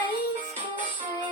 face, you.